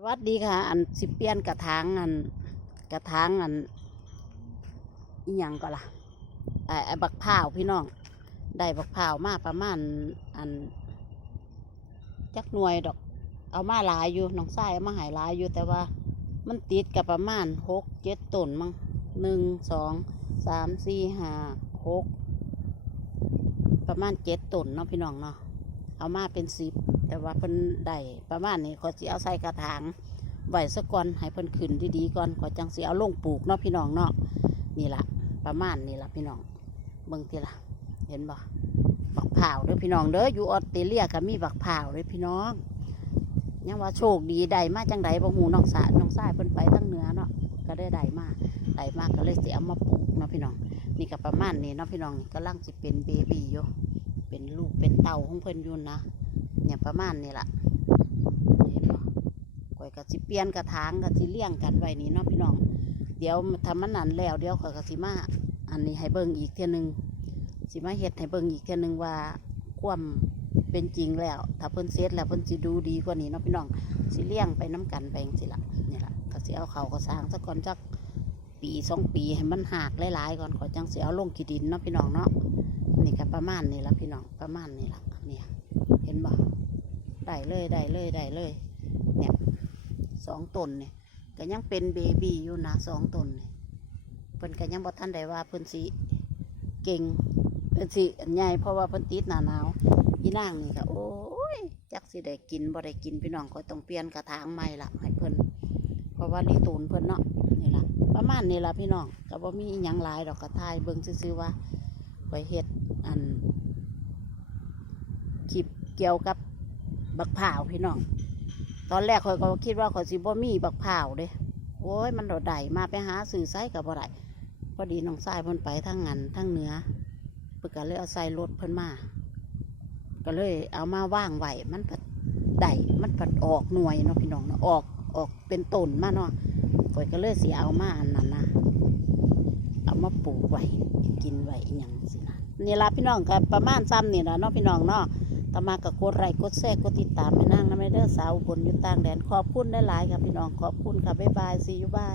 สวัสดีค่ะ อันสิเปลี่ยนกระถางอันกระถางอันอีหยังก็ล่ะไอ้ไอบักพร้าวพี่น้องได้บักพร้าวมาประมาณอันจักหน่วยดอก เอามาหลายอยู่น้องทรายเอามาหายหลายอยู่แต่ว่า มันติดกับประมาณหกเจ็ดต้นมั้งหนึ่งสองสามสี่ห้าหกประมาณเจ็ดต้นเนาะพี่น้องเนาะเอามาเป็นสิบ แต่ว่าเพิ่นได้ประมาณนี้เขาสิเอาใส่กระถางไว้ซะก่อนให้เพิ่นขึ้นดีๆก่อนก็จังสิเอาลงปลูกเนาะพี่น้องเนาะนี่ละประมาณนี่ล่ะพี่น้องเบิ่งทีละเห็นบ่บักพร้าวเด้อพี่น้องเด้ออยู่ออสเตรเลียก็มีบักพร้าวเด้อพี่น้องยังว่าโชคดีได้มาจังใดบ่ฮู้น้องสาน้องสายเพิ่นไปทั้งเหนือเนาะก็ได้ได้มาได้มาก็เลยสิเอามาปลูกเนาะพี่น้อง นี่ก็ประมาณนี้เนาะพี่น้องนี่กำลังสิเป็นเบบีอยู่เป็นลูกเป็นเต่าของเพิ่นอยู่นะ เนี่ยประมาณนี้ละเห็นบ่ข่อยก็สิเปลี่ยนกระถางก็สิเลี้ยงกันไว้นี่เนาะพี่น้อง เดี๋ยวทำมันนั้นแล้วเดี๋ยวข่อยก็สิมาอันนี้ให้เบิ่งอีกเทียนึงสิมาเฮ็ดให้เบิ่งอีกเทียนึงว่าความเป็นจริงแล้ว ถ้าเพิ่นเสร็จแล้วเพิ่นสิดูดีกว่านี้เนาะพี่น้องสิเลี้ยงไปน้กันไปจังซี่ล่ะนี่ละก็สิเอาเขาก็สร้างสักก่อนจักปีสองปีให้มันหากหลายๆก่อนขอจังเสิเอาลงขีดินเนาะพี่น้องเนาะนี่ก็ประมาณนี้ละพี่น้องประมาณนี้ละเนี่ย ได้เลยได้เลยได้เลย เนี่ยสองตนเนี่ยก็ยังเป็นเบบีอยู่นะสองตนเนี่ยเพิ่นก็ยังบ่ทันได้ว่าเพิ่นสิเก่งเพิ่นสิใหญ่เพราะว่าเพิ่นติดหนาหนาวอีนางนี่ก็โอ้ยจักสิได้กินบ่ได้กินพี่น้องก็ต้องเปลี่ยนกระถางใหม่ละให้เพิ่นเพราะว่าลีตูนเพิ่นเนาะนี่ละประมาณนี้ละพี่น้องก็บ่มีอิหยังหลายดอกกระทายเบิ่งซื่อๆว่าข่อยเฮ็ดอันคลิปเกี่ยวกับ บักพร้าวพี่น้อง ตอนแรกข่อยก็คิดว่าข่อยสิบ่มีบักพร้าวเด้โอ้ยมันโดดได้มาไปหาสื่อไซกับบ่ได้พอดีน้องชายเพิ่นไปทั้งงานทั้งเนื้อเพิ่นก็เลยเอาใส่รถเพิ่นมา ก็เลยเอามาว่างไหวมันผัดได้มันผัดออกหน่วยเนาะพี่น้องเนาะออกออกเป็นต้นมาเนาะข่อยก็เลยสิเอามาอันนั้นนะเอามาปลูกไว้กินไว้อย่างสินะนี่ละพี่น้องก็ประมาณซ้ำนี่ละเนาะพี่น้องเนาะ ตมาก็กดไลค์กดแชร์กดติดตามแม่นางนะแม่เด้อสาวอุบนอยู่ต่างแดนขอบคุณได้หลายๆครับพี่น้องขอบคุณค่ะบ๊ายบายซีอยู่บาย